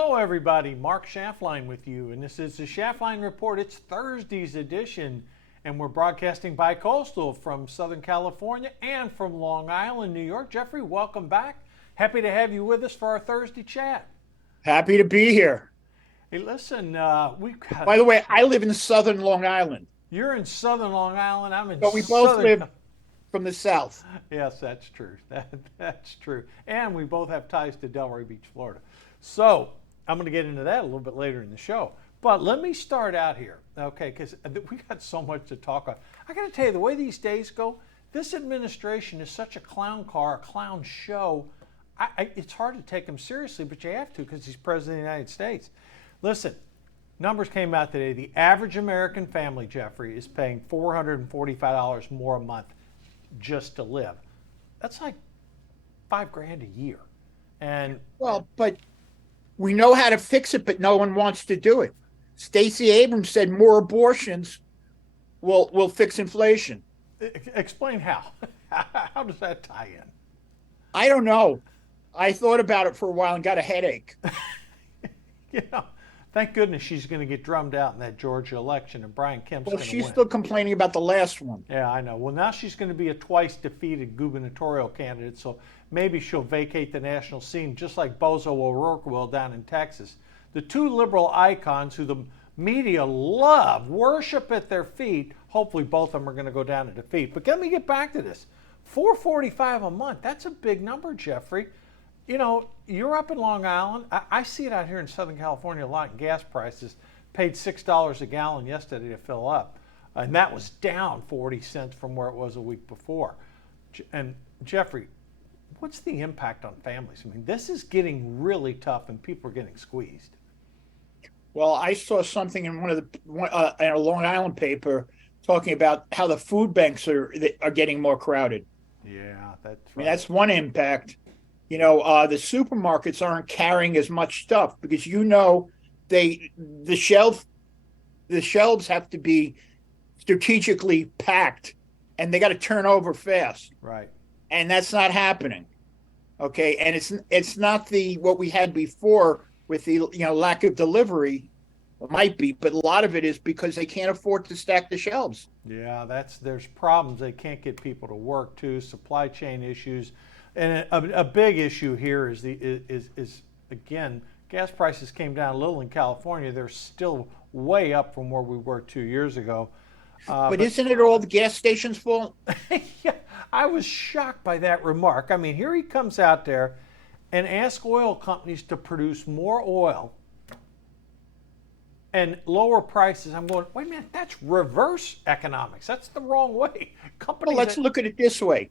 Hello, everybody. Mark Schaftlein with you, and this is the Schaftlein Report. It's Thursday's edition, and we're broadcasting bi-coastal from Southern California and from Long Island, New York. Jeffrey, welcome back. Happy to have you with us for our Thursday chat. Happy to be here. Hey, listen, we've got. By the way, I live in southern Long Island, You're in Southern Long Island. I'm in but we both Southern. live from the south. Yes, that's true. That's true. And we both have ties to Delray Beach, Florida. So I'm going to get into that a little bit later in the show. But let me start out here, okay, because we got so much to talk about. I got to tell you, the way these days go, this administration is such a clown car, a clown show. It's hard to take him seriously, but you have to because he's president of the United States. Listen, numbers came out today. The average American family, Jeffrey, is paying $445 more a month just to live. That's like $5,000 a year. And But we know how to fix it, but no one wants to do it. Stacey Abrams said more abortions will fix inflation. explain how. How does that tie in? I don't know. I thought about it for a while and got a headache. You know, thank goodness she's going to get drummed out in that Georgia election, and Brian Kemp's Well, going to she's win. still complaining about the last one. Yeah, I know. Well, now she's going to be a twice defeated gubernatorial candidate, so maybe she'll vacate the national scene just like Bozo O'Rourke will down in Texas. The two liberal icons who the media love, worship at their feet, hopefully both of them are going to go down to defeat. But let me get back to this. $445 a month, that's a big number, Jeffrey. You know, you're up in Long Island. I see it out here in Southern California a lot in gas prices. Paid $6 a gallon yesterday to fill up. And that was down 40 cents from where it was a week before. And Jeffrey, what's the impact on families? I mean, this is getting really tough and people are getting squeezed. Well, I saw something in in a Long Island paper talking about how the food banks are getting more crowded. Yeah, that's I mean, right. that's one impact. You know, the supermarkets aren't carrying as much stuff because the shelves have to be strategically packed and they got to turn over fast, Right. and that's not happening. Okay, and it's not the what we had before with the lack of delivery. It might be, but a lot of it is because they can't afford to stack the shelves. Yeah, there's problems. They can't get people to work too, supply chain issues. And a big issue here is again, gas prices came down a little in California. They're still way up from where we were 2 years ago. But isn't it all the gas stations' fault? Yeah, I was shocked by that remark. I mean, here he comes out there and asks oil companies to produce more oil and lower prices. I'm going, wait a minute, that's reverse economics. That's the wrong way. Well, Companies let's look at it this way.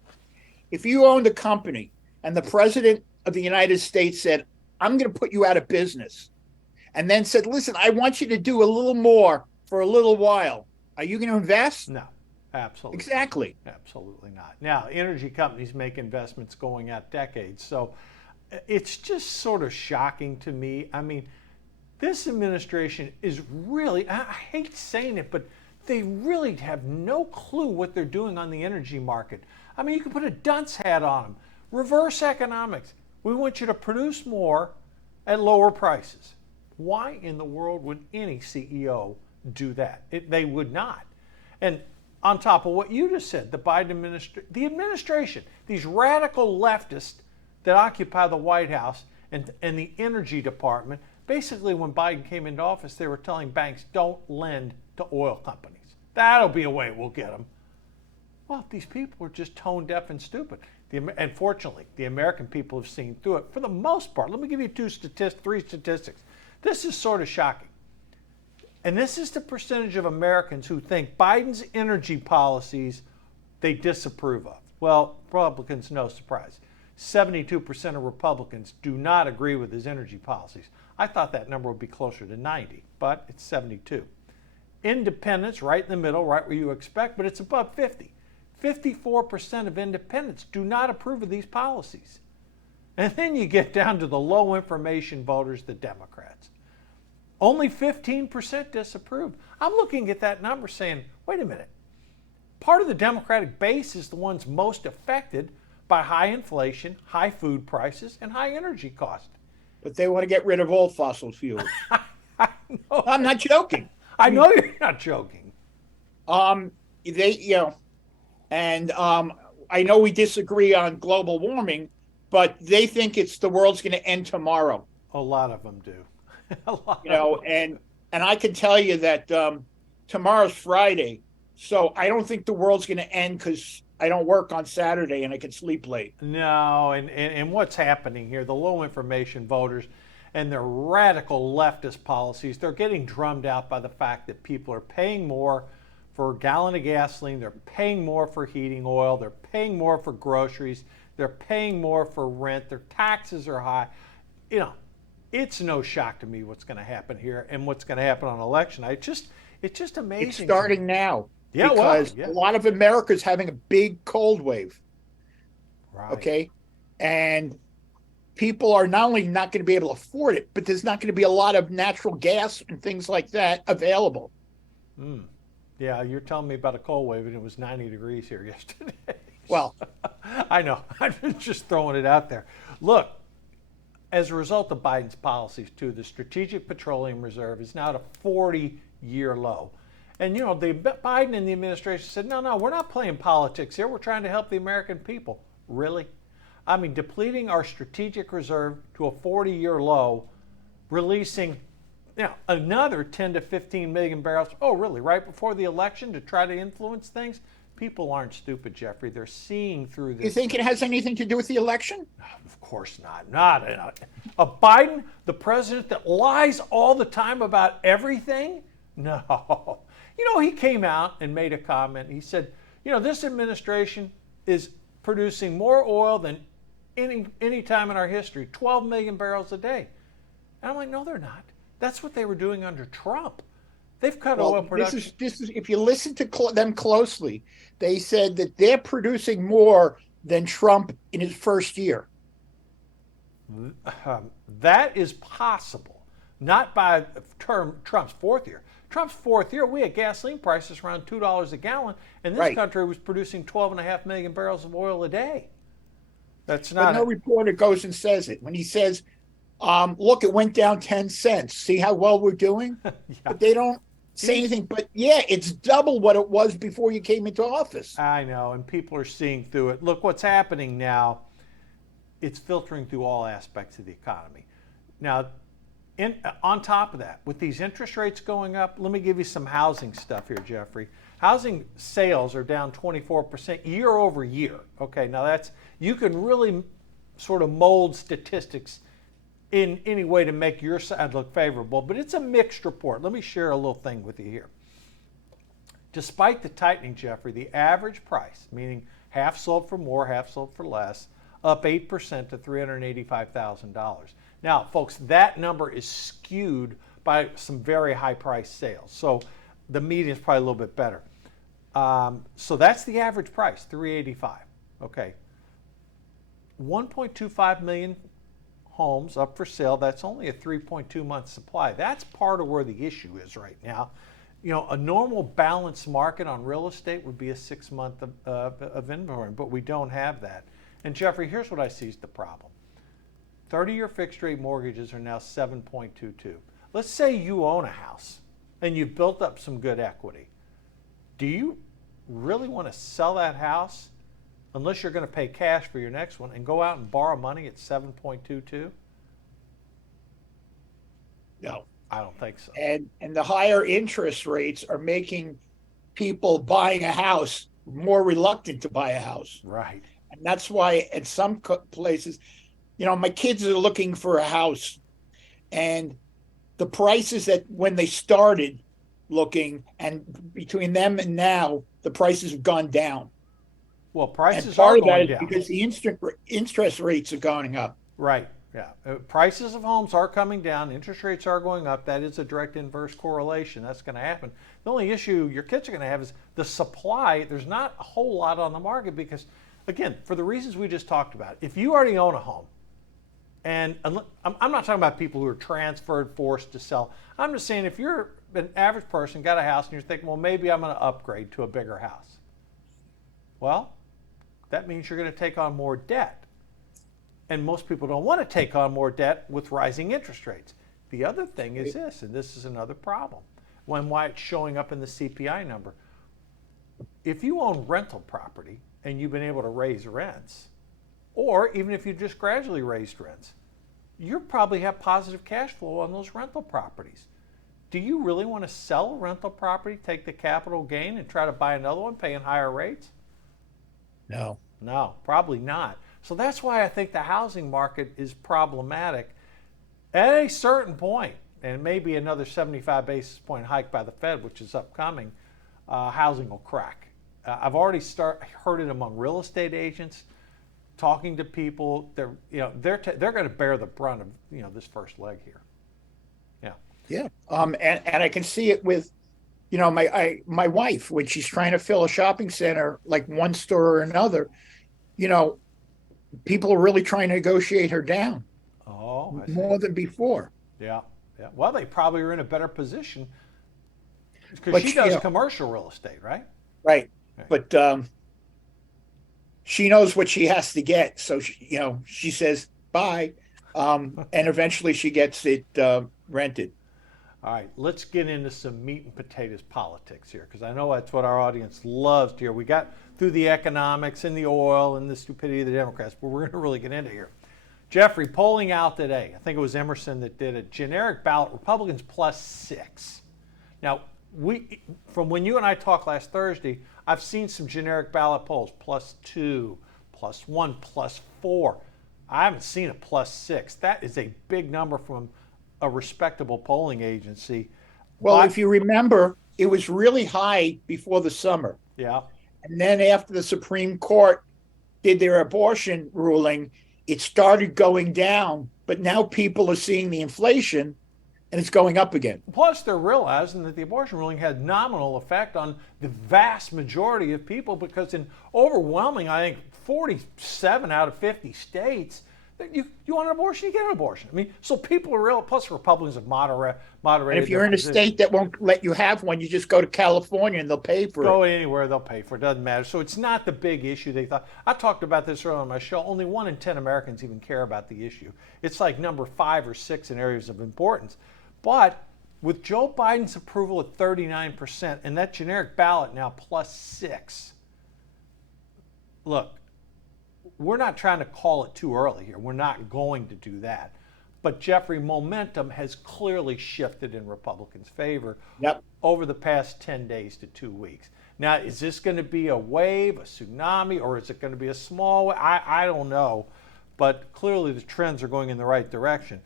If you owned a company and the president of the United States said, I'm going to put you out of business, and then said, listen, I want you to do a little more for a little while, are you going to invest? No, absolutely. Exactly. Absolutely not. Now, energy companies make investments going out decades. So it's just sort of shocking to me. I mean, this administration is really, I hate saying it, but they really have no clue what they're doing on the energy market. I mean, you can put a dunce hat on them. Reverse economics. We want you to produce more at lower prices. Why in the world would any CEO do that? They would not. And on top of what you just said, the Biden administration, these radical leftists that occupy the White House and the energy department, basically when Biden came into office, they were telling banks, don't lend to oil companies. That'll be a way we'll get them. Well, these people are just tone deaf and stupid. And fortunately, the American people have seen through it for the most part. Let me give you three statistics. This is sort of shocking. And this is the percentage of Americans who think Biden's energy policies they disapprove of. Well, Republicans, no surprise. 72% of Republicans do not agree with his energy policies. I thought that number would be closer to 90, but it's 72. Independents, right in the middle, right where you expect, but it's above 50. 54% of independents do not approve of these policies. And then you get down to the low information voters, the Democrats. Only 15% disapprove. I'm looking at that number saying, wait a minute. Part of the Democratic base is the ones most affected by high inflation, high food prices, and high energy costs. but they want to get rid of all fossil fuels. I know, I'm not joking. I know you're not joking. They, and I know we disagree on global warming, but they think it's the world's going to end tomorrow. A lot of them do. A lot You of know, them. and I can tell you that tomorrow's Friday, so I don't think the world's going to end because I don't work on Saturday and I can sleep late. No, and what's happening here, the low information voters and their radical leftist policies, they're getting drummed out by the fact that people are paying more for a gallon of gasoline, they're paying more for heating oil, they're paying more for groceries, they're paying more for rent, their taxes are high. You know, it's no shock to me what's going to happen here and what's going to happen on election night. It's just amazing. It's starting now. Yeah, because well, yeah. a lot of America's having a big cold wave. Right. Okay. And people are not only not going to be able to afford it, but there's not going to be a lot of natural gas and things like that available. Mm. Yeah, you're telling me about a cold wave and it was 90 degrees here yesterday. Well, I know. I'm just throwing it out there. Look, as a result of Biden's policies, too, the Strategic Petroleum Reserve is now at a 40-year low. And, you know, Biden and the administration said, no, we're not playing politics here. We're trying to help the American people. Really? I mean, depleting our strategic reserve to a 40-year low, releasing another 10 to 15 million barrels. Oh, really? Right before the election to try to influence things? People aren't stupid, Jeffrey. They're seeing through this. You think it has anything to do with the election? Of course not. Not a Biden, the president that lies all the time about everything? No. You know, he came out and made a comment. He said, this administration is producing more oil than any time in our history, 12 million barrels a day. And I'm like, no, they're not. That's what they were doing under Trump. They've cut oil production. This is if you listen to them closely, they said that they're producing more than Trump in his first year. That is possible, not by Trump's fourth year. Trump's fourth year, we had gasoline prices around $2 a gallon, and this country was producing 12.5 million barrels of oil a day. That's not. But no reporter goes and says it. When he says, look, it went down 10 cents. See how well we're doing? Yeah. But they don't say anything. But yeah, it's double what it was before you came into office. I know, and people are seeing through it. Look, what's happening now, it's filtering through all aspects of the economy. Now, on top of that, with these interest rates going up, let me give you some housing stuff here, Jeffrey. Housing sales are down 24% year over year. Okay, now you can really sort of mold statistics in any way to make your side look favorable, but it's a mixed report. Let me share a little thing with you here. Despite the tightening, Jeffrey, the average price, meaning half sold for more, half sold for less, up 8% to $385,000. Now, folks, that number is skewed by some very high-priced sales. So the median is probably a little bit better. So that's the average price, $385,000. Okay. 1.25 million homes up for sale. That's only a 3.2 month supply. That's part of where the issue is right now. A normal balanced market on real estate would be a 6 month of inventory, but we don't have that. And Jeffrey, here's what I see is the problem. 30-year fixed rate mortgages are now 7.22. Let's say you own a house and you've built up some good equity. Do you really want to sell that house unless you're going to pay cash for your next one and go out and borrow money at 7.22? No. I don't think so. And the higher interest rates are making people buying a house more reluctant to buy a house. Right. And that's why at some places, my kids are looking for a house, and the prices that when they started looking, and between them and now, the prices have gone down. Well, prices and part are of going that is down because the interest rates are going up. Right. Yeah. Prices of homes are coming down. Interest rates are going up. That is a direct inverse correlation. That's going to happen. The only issue your kids are going to have is the supply. There's not a whole lot on the market because, again, for the reasons we just talked about, if you already own a home, and I'm not talking about people who are transferred, forced to sell. I'm just saying if you're an average person, got a house, and you're thinking, well, maybe I'm going to upgrade to a bigger house. Well, that means you're going to take on more debt. And most people don't want to take on more debt with rising interest rates. The other thing is this, and this is another problem, why it's showing up in the CPI number. If you own rental property and you've been able to raise rents, or even if you just gradually raised rents, you probably have positive cash flow on those rental properties. Do you really want to sell a rental property, take the capital gain, and try to buy another one paying higher rates? No. No, probably not. So that's why I think the housing market is problematic. At a certain point, and maybe another 75 basis point hike by the Fed, which is upcoming, housing will crack. I've already heard it among real estate agents, talking to people. They're going to bear the brunt of this first leg here. Yeah. Yeah. And I can see it with, my wife, when she's trying to fill a shopping center, like one store or another, people are really trying to negotiate her down. Oh, I see. More than before. Yeah. Yeah. Well, they probably are in a better position because she does commercial real estate, right? Right. But she knows what she has to get. So, she says, bye. And eventually she gets it rented. All right, let's get into some meat and potatoes politics here, because I know that's what our audience loves to hear. We got through the economics and the oil and the stupidity of the Democrats, but we're going to really get into here. Jeffrey, polling out today, I think it was Emerson that did it, generic ballot, Republicans +6. Now, from when you and I talked last Thursday, I've seen some generic ballot polls, +2, +1, +4. I haven't seen a +6. That is a big number from a respectable polling agency. Well, if you remember, it was really high before the summer. Yeah. And then after the Supreme Court did their abortion ruling, it started going down. But now people are seeing the inflation and it's going up again. Plus, they're realizing that the abortion ruling had nominal effect on the vast majority of people, because in overwhelming, I think, 47 out of 50 states, you want an abortion, you get an abortion. I mean, so people are real. Plus, Republicans have moderated. And if you're in a state that won't let you have one, you just go to California and they'll pay for it. Go anywhere, they'll pay for it. Doesn't matter. So it's not the big issue they thought. I talked about this earlier on my show. Only 1 in 10 Americans even care about the issue. It's like number 5 or 6 in areas of importance. But with Joe Biden's approval at 39% and that generic ballot now +6, look, we're not trying to call it too early here. We're not going to do that. But Jeffrey, momentum has clearly shifted in Republicans' favor over the past 10 days to 2 weeks. Now, is this going to be a wave, a tsunami, or is it going to be a small wave? I don't know. But clearly the trends are going in the right direction.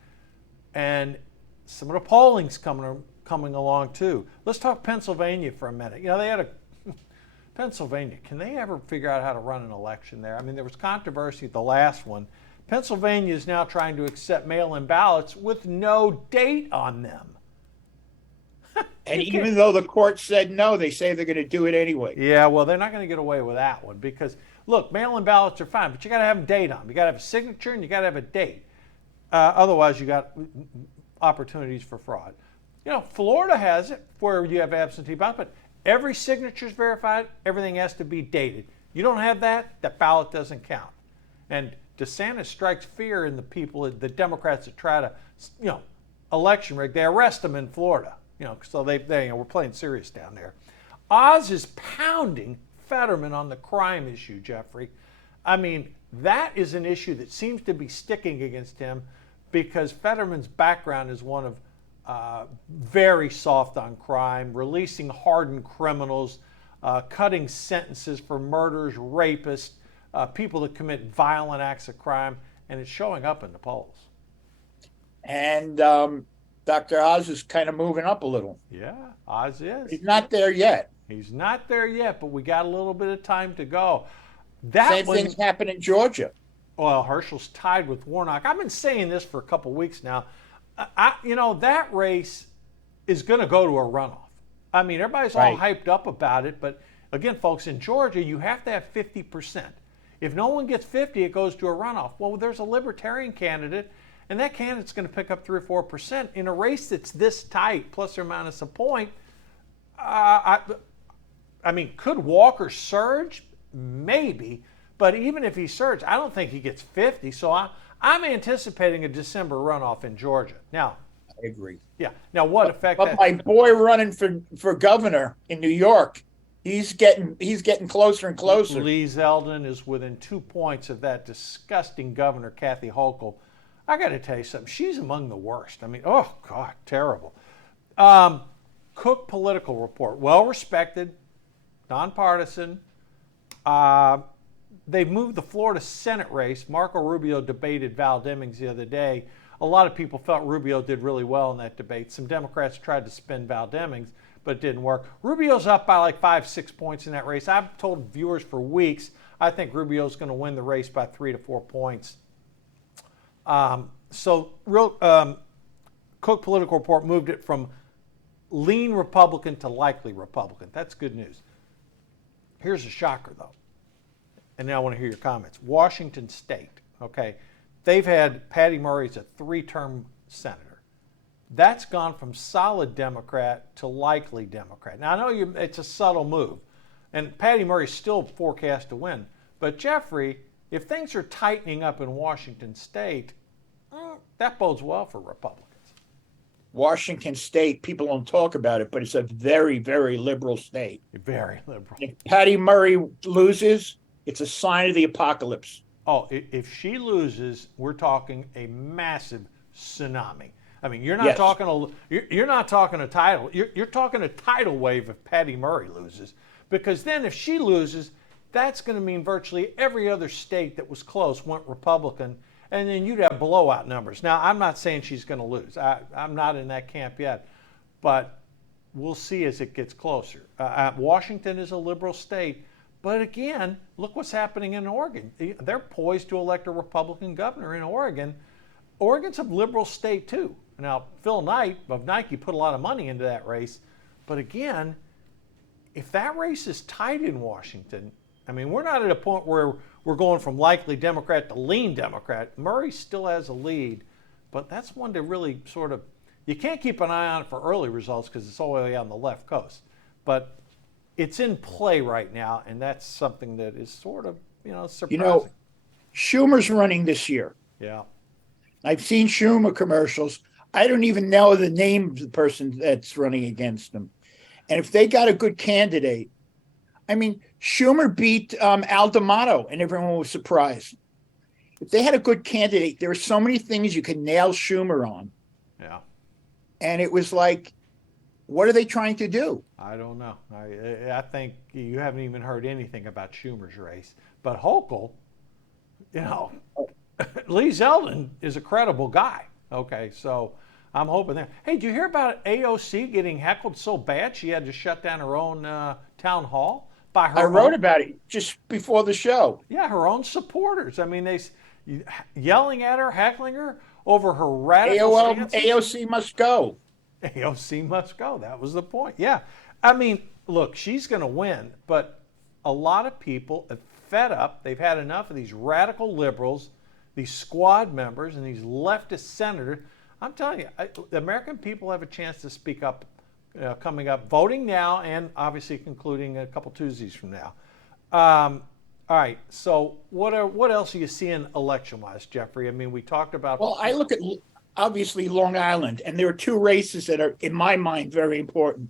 And some of the polling's coming along too. Let's talk Pennsylvania for a minute. They had Pennsylvania, can they ever figure out how to run an election there? I mean, there was controversy at the last one. Pennsylvania is now trying to accept mail-in ballots with no date on them. And even though the court said no, they say they're going to do it anyway. Yeah, well, they're not going to get away with that one because, look, mail-in ballots are fine, but you got to have a date on them. You got to have a signature and you got to have a date. Otherwise, you got opportunities for fraud. Florida has it where you have absentee ballots, but every signature is verified. Everything has to be dated. You don't have that, that ballot doesn't count. And DeSantis strikes fear in the people, the Democrats that try to, election rig. They arrest them in Florida, so we're playing serious down there. Oz is pounding Fetterman on the crime issue, Jeffrey. I mean, that is an issue that seems to be sticking against him because Fetterman's background is one of very soft on crime, releasing hardened criminals, cutting sentences for murderers, rapists, people that commit violent acts of crime, and it's showing up in the polls. And Dr. Oz is kind of moving up a little. Yeah, Oz is. He's not there yet. He's not there yet, but we got a little bit of time to go. Same thing's happened in Georgia. Well, Herschel's tied with Warnock. I've been saying this for a couple weeks now. That race is going to go to a runoff. I mean, everybody's all hyped up about it, but again, folks, in Georgia, you have to have 50%. If no one gets 50, it goes to a runoff. Well, there's a libertarian candidate, and that candidate's going to pick up 3 or 4% in a race that's this tight, plus or minus a point. I mean, could Walker surge? Maybe, But even if he surges, I don't think he gets 50. So I'm anticipating a December runoff in Georgia. Now, I agree. yeah. Now, what effect But that? my boy running for governor in New York, he's getting closer and closer. Lee Zeldin is within 2 points of that disgusting governor, Kathy Hochul. I got to tell you something. She's among the worst. I mean, oh God, terrible. Cook Political Report, well respected, nonpartisan. They've moved the Florida Senate race. Marco Rubio debated Val Demings the other day. A lot of people felt Rubio did really well in that debate. Some Democrats tried to spin Val Demings, but it didn't work. Rubio's up by like 5-6 points in that race. I've told viewers for weeks I think Rubio's going to win the race by 3 to 4 points. Cook Political Report moved it from lean Republican to likely Republican. That's good news. Here's a shocker, though. And now I want to hear your comments. Washington State, okay? They've had Patty Murray as a 3-term senator. That's gone from solid Democrat to likely Democrat. Now, I know it's a subtle move, and Patty Murray's still forecast to win. But, Jeffrey, if things are tightening up in Washington State, that bodes well for Republicans. Washington State, people don't talk about it, but it's a very, very liberal state. Very liberal. If Patty Murray loses, it's a sign of the apocalypse. Oh, if she loses, we're talking a massive tsunami. I mean, you're not talking a tidal. You're talking a tidal wave if Patty Murray loses, because then if she loses, that's going to mean virtually every other state that was close went Republican, and then you'd have blowout numbers. Now, I'm not saying she's going to lose. I'm not in that camp yet, but we'll see as it gets closer. Washington is a liberal state, but again, look what's happening in Oregon. They're poised to elect a Republican governor in Oregon. Oregon's a liberal state too. Now, Phil Knight of Nike put a lot of money into that race, but again, if that race is tight in Washington, I mean, we're not at a point where we're going from likely Democrat to lean Democrat. Murray still has a lead, but that's one to really sort of, you can't keep an eye on it for early results because it's all the way on the left coast. But it's in play right now, and that's something that is sort of, surprising. You know, Schumer's running this year. Yeah. I've seen Schumer commercials. I don't even know the name of the person that's running against him. And if they got a good candidate, I mean, Schumer beat Al D'Amato, and everyone was surprised. If they had a good candidate, there are so many things you can nail Schumer on. Yeah. And it was like, what are they trying to do? I don't know. I think you haven't even heard anything about Schumer's race. But Hochul, Lee Zeldin is a credible guy. Okay, so I'm hoping that. Hey, did you hear about AOC getting heckled so bad she had to shut down her own town hall? I wrote about it just before the show. Yeah, her own supporters. I mean, they yelling at her, heckling her over her radical stances. AOC must go. AOC must go. That was the point. Yeah. I mean, look, she's going to win, but a lot of people have fed up. They've had enough of these radical liberals, these squad members, and these leftist senators. I'm telling you, the American people have a chance to speak up coming up, voting now, and obviously concluding a couple Tuesdays from now. All right, so what else are you seeing election-wise, Jeffrey? I mean, we talked about... Well, I look at, obviously, Long Island, and there are two races that are, in my mind, very important.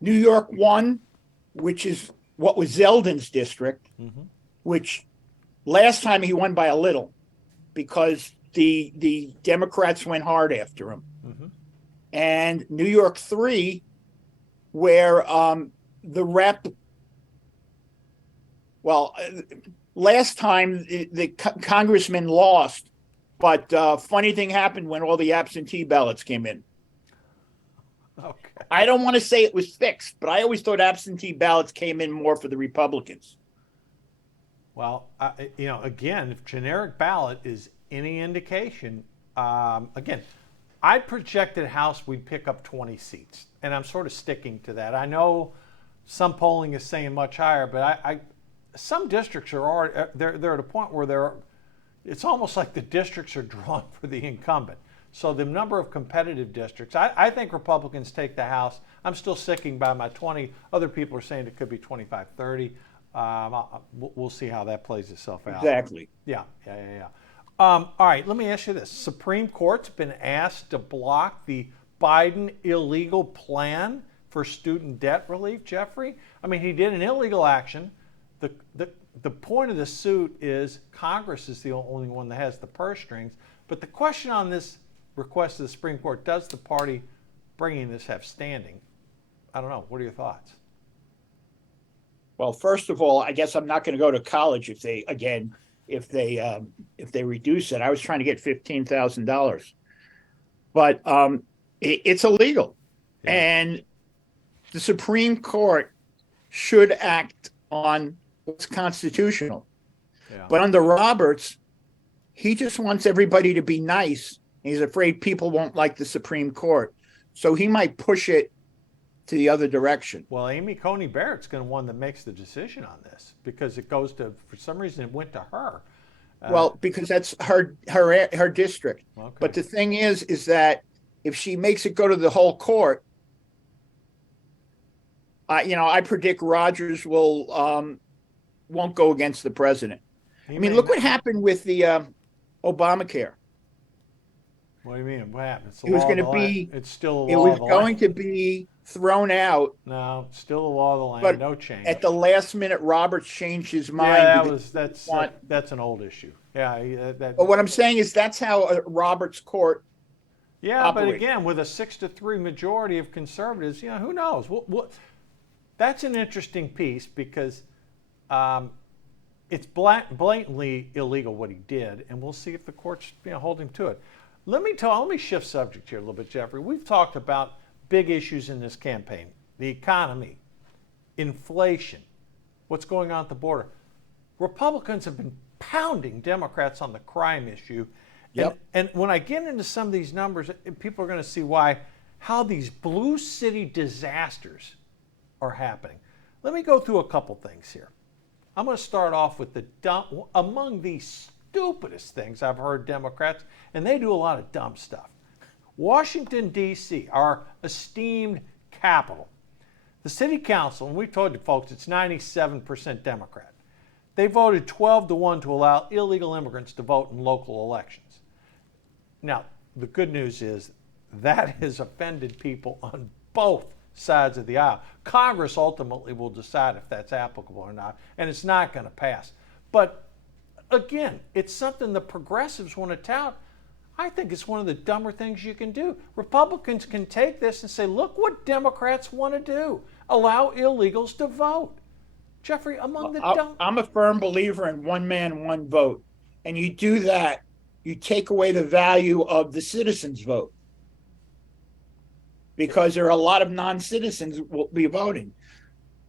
New York 1, which is what was Zeldin's district, which last time he won by a little because the Democrats went hard after him. And New York 3, where the rep, last time the congressman lost, but funny thing happened when all the absentee ballots came in. Okay. I don't want to say it was fixed, but I always thought absentee ballots came in more for the Republicans. Well, again, if generic ballot is any indication, again, I projected House we'd pick up 20 seats, and I'm sort of sticking to that. I know some polling is saying much higher, but some districts are already they're at a point where it's almost like the districts are drawn for the incumbent. So the number of competitive districts, I think Republicans take the House. I'm still sticking by my 20. Other people are saying it could be 25, 30. We'll see how that plays itself out. Exactly. Yeah. All right, let me ask you this. Supreme Court's been asked to block the Biden illegal plan for student debt relief, Jeffrey. I mean, he did an illegal action. The point of the suit is Congress is the only one that has the purse strings. But the question on this request of the Supreme Court, does the party bringing this have standing? I don't know. What are your thoughts? Well, first of all, I guess I'm not going to go to college if they reduce it. I was trying to get $15,000, but it's illegal, Yeah. and the Supreme Court should act on what's constitutional. Yeah. But under Roberts, he just wants everybody to be nice. He's afraid people won't like the Supreme Court, so he might push it to the other direction. Well, Amy Coney Barrett's going to one that makes the decision on this because it goes to, for some reason, it went to her. Well, because that's her district. Okay. But the thing is that if she makes it go to the whole court, I predict Rogers won't go against the president. Look what happened with the Obamacare. What do you mean? What happened? It was going to be. It's still It was going to be thrown out. No, it's still the law of the land. But no change. At the last minute, Roberts changed his mind. Yeah, that's an old issue. Yeah, but what I'm saying is that's how Roberts court. Yeah, operates. but again, with a 6-3 majority of conservatives, who knows? That's an interesting piece because it's blatantly illegal what he did, and we'll see if the courts hold him to it. Let me shift subject here a little bit, Jeffrey. We've talked about big issues in this campaign: the economy, inflation, what's going on at the border. Republicans have been pounding Democrats on the crime issue. Yep. And when I get into some of these numbers, people are going to see how these blue city disasters are happening. Let me go through a couple things here. I'm going to start off with among the stupidest things I've heard Democrats, and they do a lot of dumb stuff. Washington, D.C., our esteemed capital. The city council, and we've told you folks, it's 97% Democrat. They voted 12-1 to allow illegal immigrants to vote in local elections. Now, the good news is that has offended people on both sides of the aisle. Congress ultimately will decide if that's applicable or not, and it's not going to pass. But again, it's something the progressives want to tout. I think it's one of the dumber things you can do. Republicans can take this and say, look what Democrats want to do. Allow illegals to vote. Jeffrey, among the dumb... I'm a firm believer in one man, one vote. And you do that, you take away the value of the citizens' vote. Because there are a lot of non-citizens will be voting.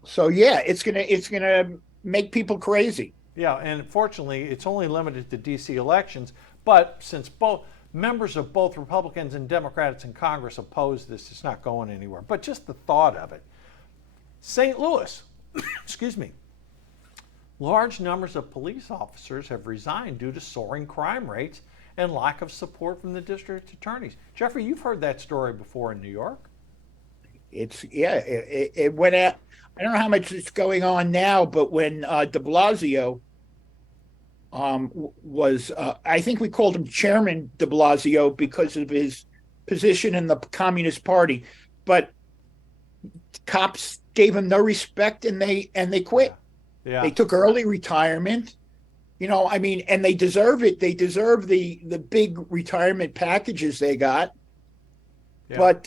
So yeah, it's gonna make people crazy. Yeah, and fortunately, it's only limited to D.C. elections. But since both members of both Republicans and Democrats in Congress oppose this, it's not going anywhere. But just the thought of it. St. Louis, excuse me, large numbers of police officers have resigned due to soaring crime rates and lack of support from the district attorneys. Jeffrey, you've heard that story before in New York. It went out. I don't know how much is going on now, but when de Blasio was, I think we called him Chairman de Blasio because of his position in the Communist Party, but cops gave him no respect and they quit. Yeah. They took early retirement. And they deserve it. They deserve the big retirement packages they got. Yeah. But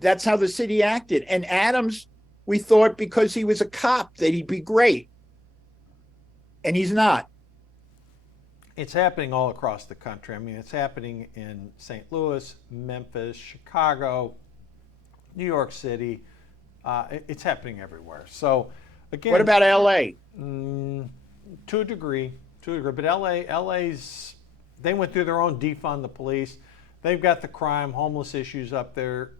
that's how the city acted. And Adams, we thought because he was a cop that he'd be great. And he's not. It's happening all across the country. I mean, it's happening in St. Louis, Memphis, Chicago, New York City. It's happening everywhere. So, again. What about L.A.? To a degree. But LA's, they went through their own defund the police. They've got the crime, homeless issues up there.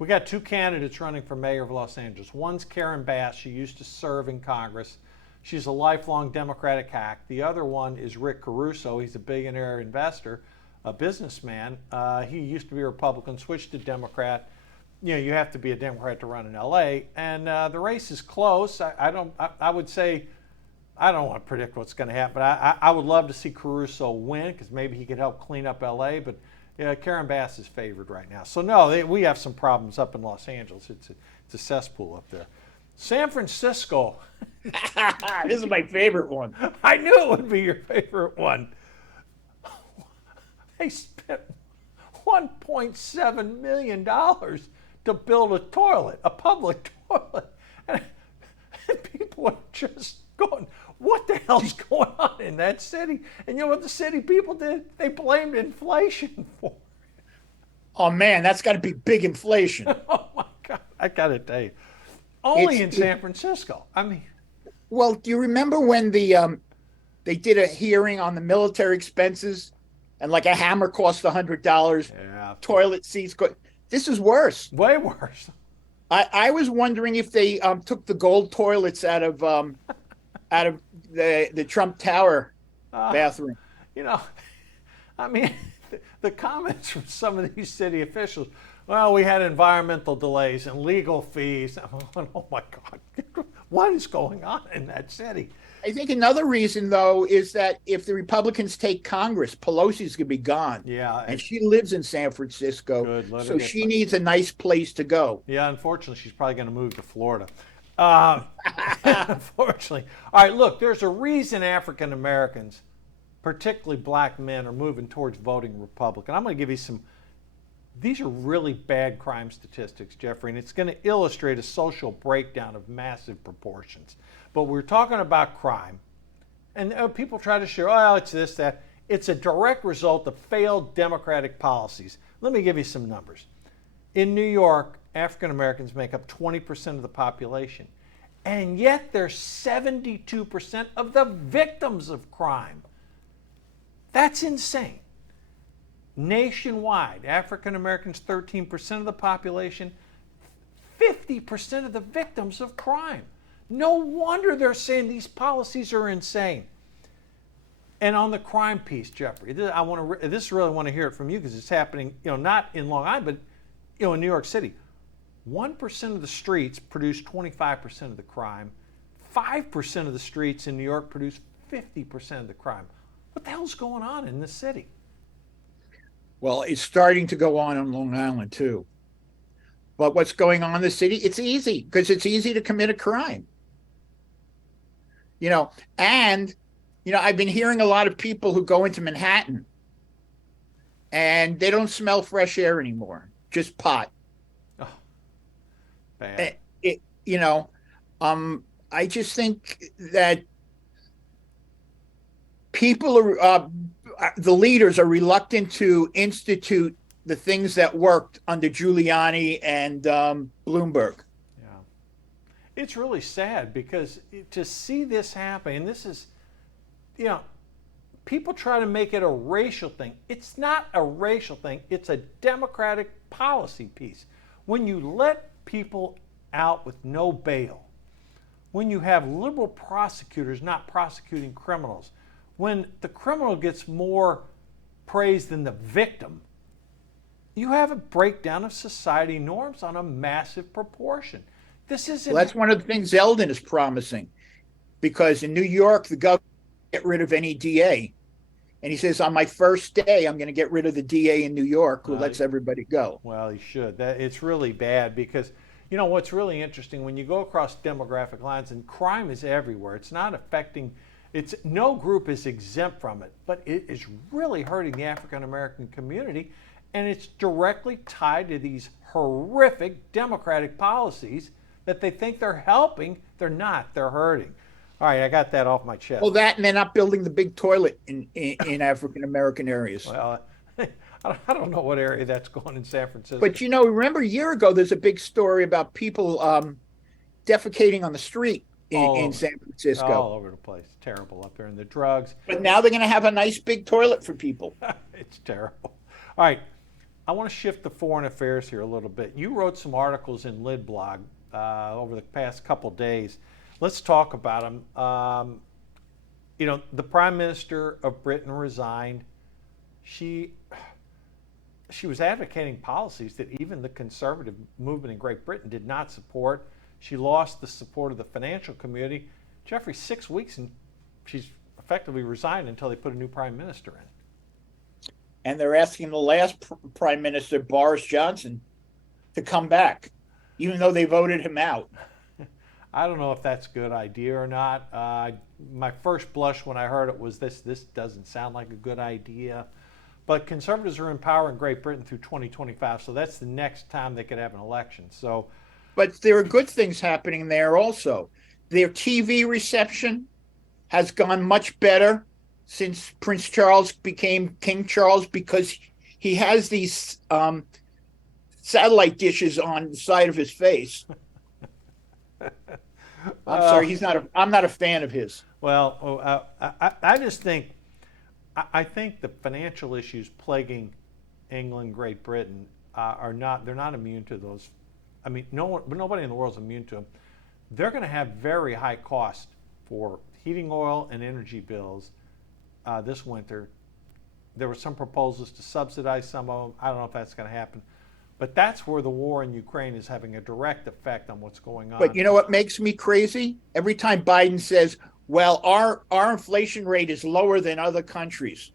We got two candidates running for mayor of Los Angeles. One's Karen Bass. She used to serve in Congress. She's a lifelong Democratic hack. The other one is Rick Caruso. He's a billionaire investor, a businessman. He used to be a Republican, switched to Democrat. you have to be a Democrat to run in LA, and the race is close. I would say, I don't want to predict what's going to happen, but I would love to see Caruso win because maybe he could help clean up LA, but Karen Bass is favored right now. So no, we have some problems up in Los Angeles. It's a cesspool up there. San Francisco. This is my favorite one. I knew it would be your favorite one. They spent $1.7 million to build a toilet, a public toilet. And people are just going, what the hell's going on in that city? And you know what the city people did? They blamed inflation for it. Oh, man, that's got to be big inflation. Oh, my God. I got to tell you. Only in San Francisco. I mean. Well, do you remember when they did a hearing on the military expenses and like a hammer cost $100? Yeah. Toilet seats. This is worse. Way worse. I was wondering if they took the gold toilets out of the Trump Tower bathroom. I mean, the comments from some of these city officials, well, we had environmental delays and legal fees. I'm going, oh my God, what is going on in that city? I think another reason, though, is that if the Republicans take Congress, Pelosi's going to be gone. Yeah. And she lives in San Francisco. Good. So she needs a nice place to go. Yeah, unfortunately, she's probably going to move to Florida. Unfortunately. All right, look, there's a reason African Americans, particularly black men, are moving towards voting Republican. I'm going to give you some. These are really bad crime statistics, Jeffrey, and it's going to illustrate a social breakdown of massive proportions. But we're talking about crime, and people try to show, oh, it's this, that. It's a direct result of failed Democratic policies. Let me give you some numbers. In New York, African Americans make up 20% of the population, and yet they're 72% of the victims of crime. That's insane. Nationwide, African Americans, 13% of the population, 50% of the victims of crime. No wonder they're saying these policies are insane. And on the crime piece, Jeffrey, this really want to hear it from you because it's happening, not in Long Island, but in New York City. 1% of the streets produce 25% of the crime. 5% of the streets in New York produce 50% of the crime. What the hell's going on in this city? Well, it's starting to go on Long Island, too. But what's going on in the city? It's easy because it's easy to commit a crime. I've been hearing a lot of people who go into Manhattan and they don't smell fresh air anymore, just pot. Oh, bad. I just think that people are, the leaders are reluctant to institute the things that worked under Giuliani and Bloomberg. Yeah. It's really sad because to see this happen, and this is, people try to make it a racial thing. It's not a racial thing. It's a Democratic policy piece. When you let people out with no bail, when you have liberal prosecutors not prosecuting criminals, when the criminal gets more praise than the victim, you have a breakdown of society norms on a massive proportion. This isn't. Well, that's one of the things Zeldin is promising, because in New York, the governor get rid of any DA, and he says on my first day, I'm going to get rid of the DA in New York who lets everybody go. Well, he should. It's really bad because what's really interesting when you go across demographic lines, and crime is everywhere. It's not affecting. No group is exempt from it, but it is really hurting the African American community, and it's directly tied to these horrific Democratic policies that they think they're helping. They're not. They're hurting. All right, I got that off my chest. Well, that and they're not building the big toilet in African American areas. Well, I don't know what area that's going in San Francisco. But remember a year ago, there's a big story about people defecating on the street in San Francisco. All over the place. Terrible up there. And the drugs. But now they're going to have a nice big toilet for people. It's terrible. All right. I want to shift to foreign affairs here a little bit. You wrote some articles in LidBlog over the past couple days. Let's talk about them. The Prime Minister of Britain resigned. she was advocating policies that even the conservative movement in Great Britain did not support. She lost the support of the financial community. Jeffrey, 6 weeks and she's effectively resigned until they put a new prime minister in. And they're asking the last prime minister, Boris Johnson, to come back, even though they voted him out. I don't know if that's a good idea or not. My first blush when I heard it was this doesn't sound like a good idea. But conservatives are in power in Great Britain through 2025, so that's the next time they could have an election. So, but there are good things happening there also. Their TV reception has gone much better since Prince Charles became King Charles, because he has these satellite dishes on the side of his face. I'm sorry, he's not. I'm not a fan of his. Well, I just think I think the financial issues plaguing England, Great Britain are not. They're not immune to those. I mean, nobody in the world is immune to them. They're going to have very high costs for heating oil and energy bills this winter. There were some proposals to subsidize some of them. I don't know if that's going to happen. But that's where the war in Ukraine is having a direct effect on what's going on. But you know what makes me crazy? Every time Biden says, well, our inflation rate is lower than other countries,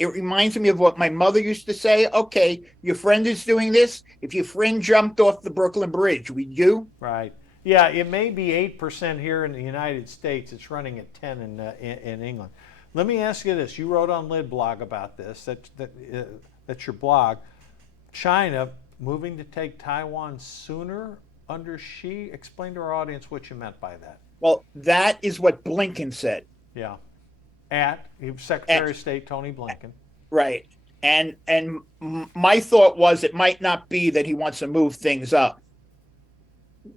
it reminds me of what my mother used to say. Okay, your friend is doing this. If your friend jumped off the Brooklyn Bridge, would you? Right. Yeah, it may be 8% here in the United States. It's running at 10 in England. Let me ask you this. You wrote on LidBlog about this. That's your blog. China moving to take Taiwan sooner under Xi. Explain to our audience what you meant by that. Well, that is what Blinken said. Yeah. Secretary of State Tony Blinken. Right. And my thought was it might not be that he wants to move things up.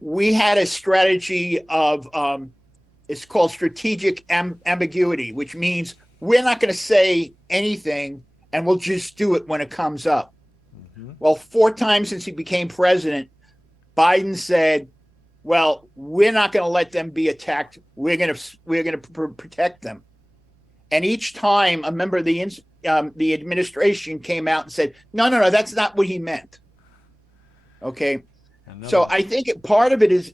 We had a strategy of it's called strategic ambiguity, which means we're not going to say anything and we'll just do it when it comes up. Mm-hmm. Well, 4 times since he became president, Biden said, well, we're not going to let them be attacked. We're going to protect them. And each time a member of the administration came out and said, no, that's not what he meant. Okay. So I think part of it is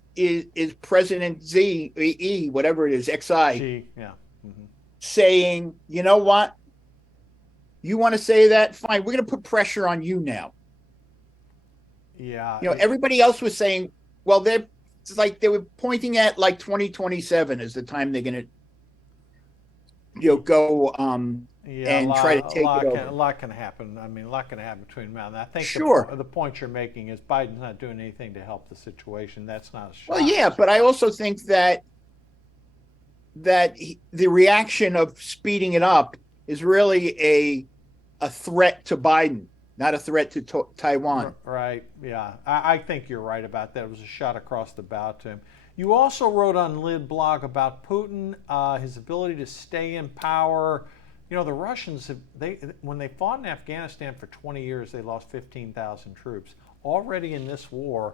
President Xi, whatever it is, XI, yeah. Mm-hmm. saying, you know what? You want to say that? Fine. We're going to put pressure on you now. Yeah. You know, everybody else was saying, well, it's like they were pointing at like 2027 as the time they're going to, go try to take it over. A lot can happen. I mean, a lot can happen between now and then. I think sure. The point you're making is Biden's not doing anything to help the situation. That's not a shock. Well, yeah, but I also think that the reaction of speeding it up is really a threat to Biden, not a threat to Taiwan. Right, yeah. I think you're right about that. It was a shot across the bow to him. You also wrote on LidBlog about Putin, his ability to stay in power. You know, the Russians, when they fought in Afghanistan for 20 years, they lost 15,000 troops. Already in this war,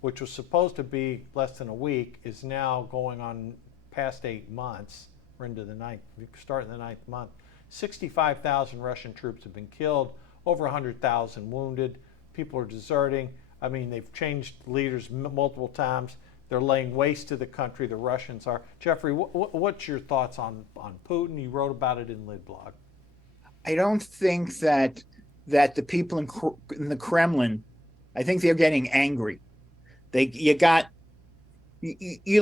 which was supposed to be less than a week, is now going on past 8 months. We're into the ninth, starting the 9th month. 65,000 Russian troops have been killed, over 100,000 wounded. People are deserting. I mean, they've changed leaders multiple times. They're laying waste to the country, the Russians are. Jeffrey, what's your thoughts on Putin? You wrote about it in LidBlog. I don't think that the people in the Kremlin, I think they're getting angry. You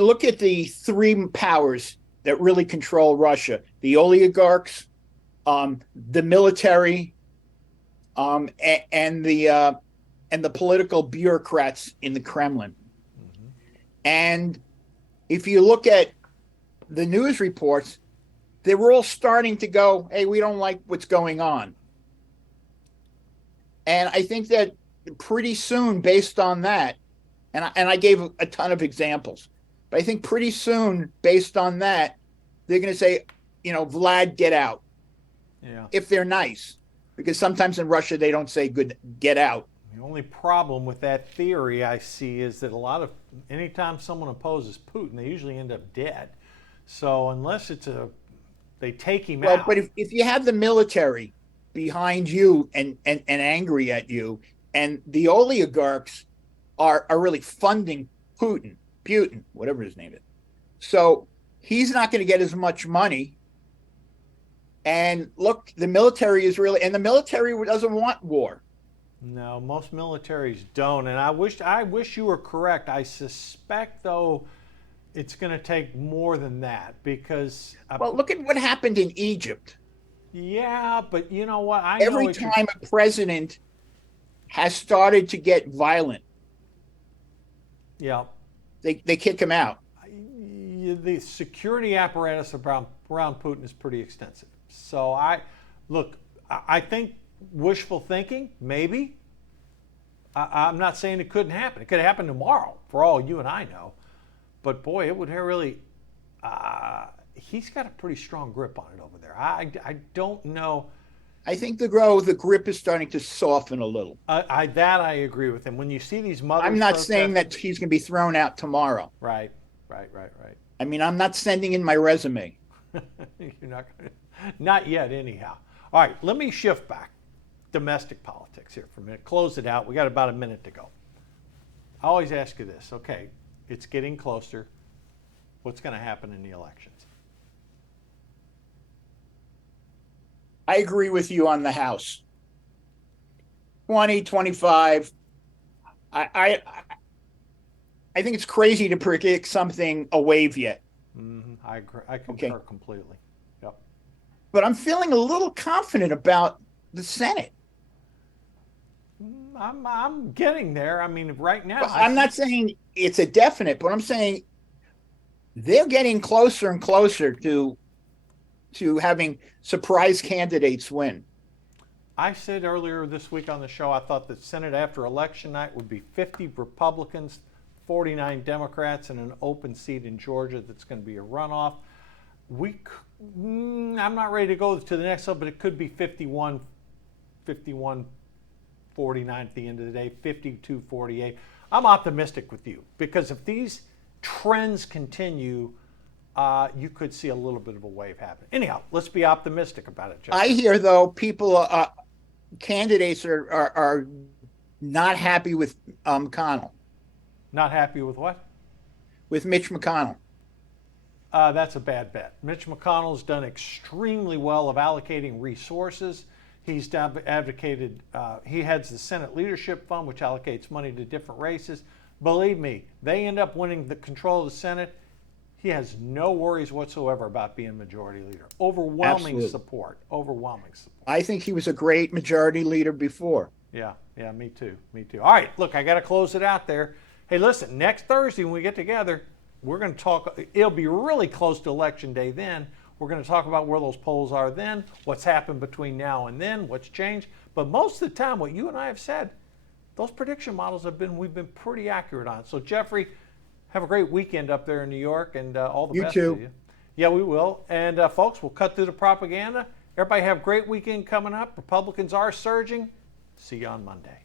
look at the 3 powers that really control Russia: the oligarchs, the military, and the political bureaucrats in the Kremlin. Mm-hmm. And if you look at the news reports, they were all starting to go, hey, we don't like what's going on. And I think that pretty soon, based on that, and I gave a ton of examples, but I think pretty soon, based on that, they're going to say, Vlad, get out. Yeah. If they're nice, because sometimes in Russia they don't say good, get out. The only problem with that theory I see is that anytime someone opposes Putin, they usually end up dead. So unless they take him out. But if you have the military behind you and angry at you. And the oligarchs are really funding Putin, whatever his name is. So he's not going to get as much money. And look, the military is really, and the military doesn't want war. No, most militaries don't, and I wish you were correct. I suspect though it's going to take more than that because Well, look at what happened in Egypt. yeah, but you know what? I know Every what you're time a president has started to get violent, yeah. they kick him out. The security apparatus around Putin is pretty extensive. So I think wishful thinking, maybe. I'm not saying it couldn't happen. It could happen tomorrow, for all you and I know. But boy, it would really. He's got a pretty strong grip on it over there. I don't know. I think the grip is starting to soften a little. I agree with him. When you see these mothers, I'm not saying that he's going to be thrown out tomorrow. Right. I mean, I'm not sending in my resume. You're not going to. Not yet, anyhow. All right, let me shift back. Domestic politics here for a minute. Close it out. We got about a minute to go. I always ask you this. Okay, it's getting closer. What's going to happen in the elections? I agree with you on the House. 20, 25. I think it's crazy to predict something a wave yet. Mm-hmm. I agree. I concur completely. Yep. But I'm feeling a little confident about the Senate. I'm getting there. I mean, right now. Well, I'm not saying it's a definite, but I'm saying they're getting closer and closer to having surprise candidates win. I said earlier this week on the show, I thought the Senate after election night would be 50 Republicans, 49 Democrats, and an open seat in Georgia that's going to be a runoff. I'm not ready to go to the next level, but it could be 51, 49 at the end of the day, 52, 48. I'm optimistic with you because if these trends continue, you could see a little bit of a wave happen. Anyhow, let's be optimistic about it, Jeff. I hear, though, people, candidates are not happy with McConnell. Not happy with what? With Mitch McConnell. That's a bad bet. Mitch McConnell's done extremely well of allocating resources. He's advocated, he heads the Senate Leadership Fund, which allocates money to different races. Believe me, they end up winning the control of the Senate. He has no worries whatsoever about being majority leader. Overwhelming support. I think he was a great majority leader before. Yeah, me too. All right, look, I got to close it out there. Hey, listen, next Thursday when we get together, we're going to talk. It'll be really close to Election Day then. We're going to talk about where those polls are then, what's happened between now and then, what's changed. But most of the time, what you and I have said, those prediction models we've been pretty accurate on. So, Jeffrey, have a great weekend up there in New York, and all the best to you. Yeah, we will. And folks, we'll cut through the propaganda. Everybody have a great weekend coming up. Republicans are surging. See you on Monday.